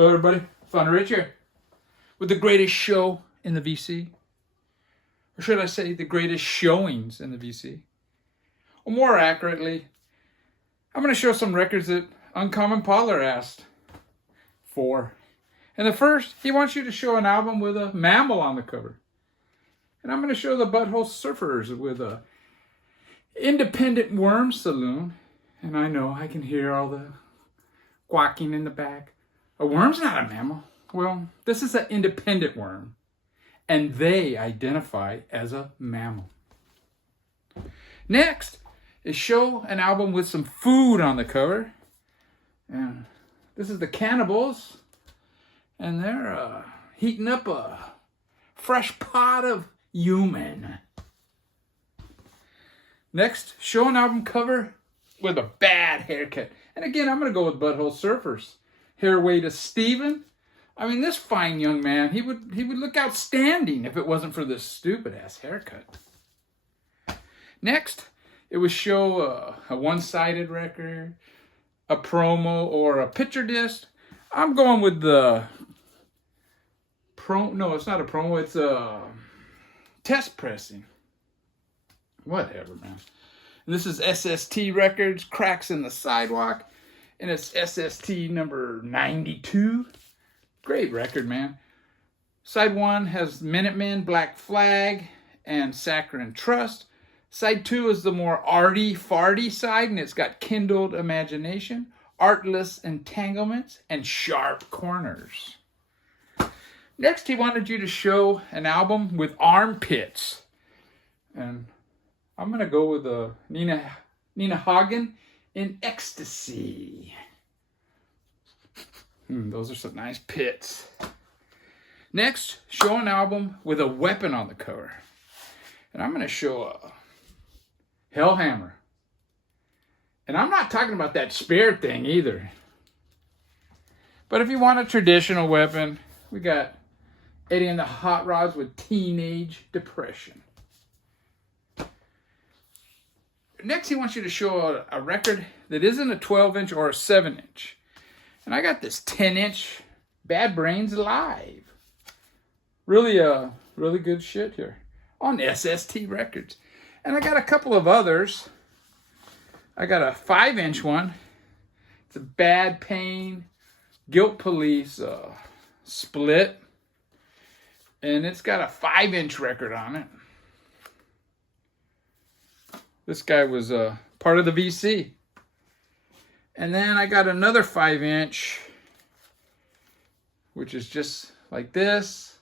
Hello everybody, Thunder Rich here with the greatest show in the VC. Or should I say the greatest showings in the VC? Or more accurately, I'm going to show some records that Uncommon Pallor asked for. And the first, he wants you to show an album with a mammal on the cover. And I'm going to show the Butthole Surfers with a Independent Worm Saloon. And I know I can hear all the quacking in the back. A worm's not a mammal. Well, this is an independent worm, and they identify as a mammal. Next is show an album with some food on the cover. And this is the Cannibals, and they're heating up a fresh pot of human. Next, show an album cover with a bad haircut. And again, I'm going to go with Butthole Surfers. Hairway to Steven. I mean, this fine young man, he would look outstanding if it wasn't for this stupid-ass haircut. Next, it would show a one-sided record, a promo, or a picture disc. I'm going with the no, it's not a promo, it's a test pressing. Whatever, man. And this is SST Records, Cracks in the Sidewalk. And it's SST number 92. Great record, man. Side 1 has Minutemen, Black Flag, and Saccharine Trust. Side 2 is the more arty-farty side, and it's got Kindled Imagination, Artless Entanglements, and Sharp Corners. Next, he wanted you to show an album with armpits. And I'm going to go with Nina Hagen in Ecstasy. Those are some nice pits. Next, show an album with a weapon on the cover. And I'm going to show a Hellhammer. And I'm not talking about that spear thing either. But if you want a traditional weapon, we got Eddie and the Hot Rods with Teenage Depression. Next, he wants you to show a record that isn't a 12-inch or a 7-inch. And I got this 10-inch Bad Brains Live. Really good shit here on SST Records. And I got a couple of others. I got a 5-inch one. It's a Bad Pain, Guilt Police split. And it's got a 5-inch record on it. This guy was part of the VC. And then I got another 5-inch, which is just like this.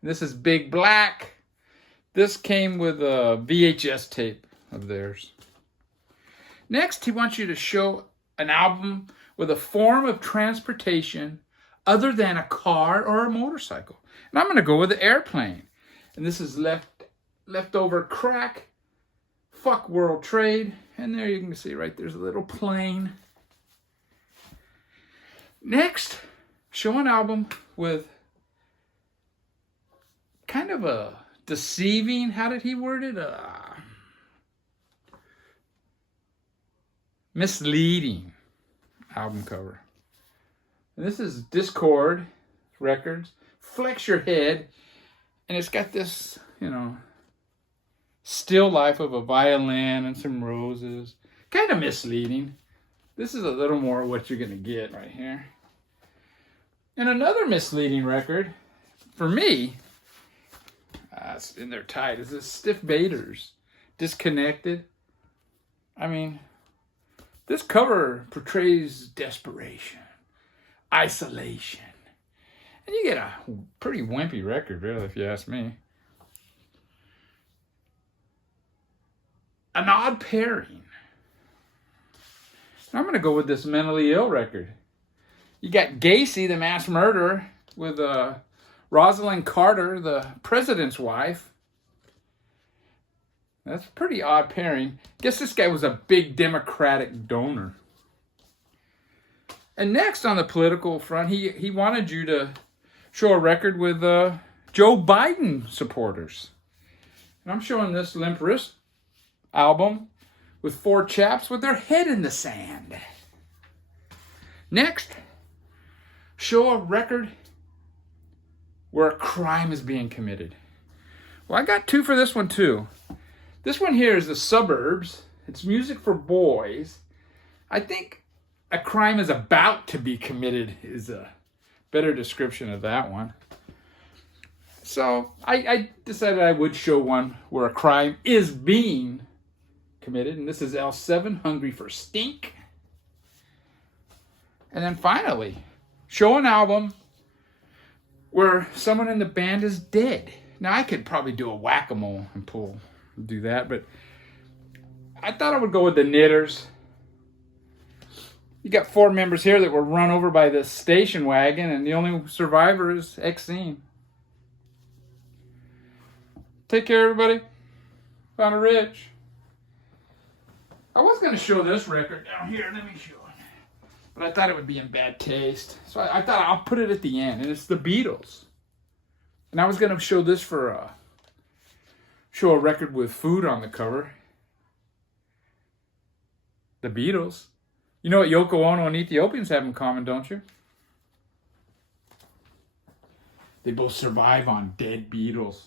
And this is Big Black. This came with a VHS tape of theirs. Next, he wants you to show an album with a form of transportation other than a car or a motorcycle. And I'm going to go with the airplane. And this is Leftover Crack, Fuck World Trade. And there you can see right there's a little plane. Next, show an album with kind of a deceiving, how did he word it? Misleading album cover. And this is Discord Records, Flex Your Head. And it's got this, still life of a violin and some roses. Kind of misleading. This is a little more what you're going to get right here. And another misleading record, for me, it's in there tight, is this Stiff Baiters, Disconnected. I mean, this cover portrays desperation, isolation. And you get a pretty wimpy record, really, if you ask me. An odd pairing. I'm going to go with this Mentally Ill record. You got Gacy, the mass murderer, with Rosalind Carter, the president's wife. That's a pretty odd pairing. Guess this guy was a big Democratic donor. And next on the political front, he wanted you to show a record with Joe Biden supporters. And I'm showing this Limp Wrist album with 4 chaps with their head in the sand. Next, show a record where a crime is being committed. Well, I got two for this one too. This one here is The Suburbs. It's music for boys. I think a crime is about to be committed is a better description of that one. So I decided I would show one where a crime is being committed. And this is L7, Hungry for Stink. And then finally, show an album where someone in the band is dead. Now, I could probably do a whack-a-mole and do that, but I thought I would go with the Knitters. You got 4 members here that were run over by this station wagon, and the only survivor is Exene. Take care, everybody. Found a Rich. I was going to show this record down here. Let me show it. But I thought it would be in bad taste. So I thought I'll put it at the end. And it's the Beatles. And I was going to show this for show a record with food on the cover. The Beatles. You know what Yoko Ono and Ethiopians have in common, don't you? They both survive on dead Beatles.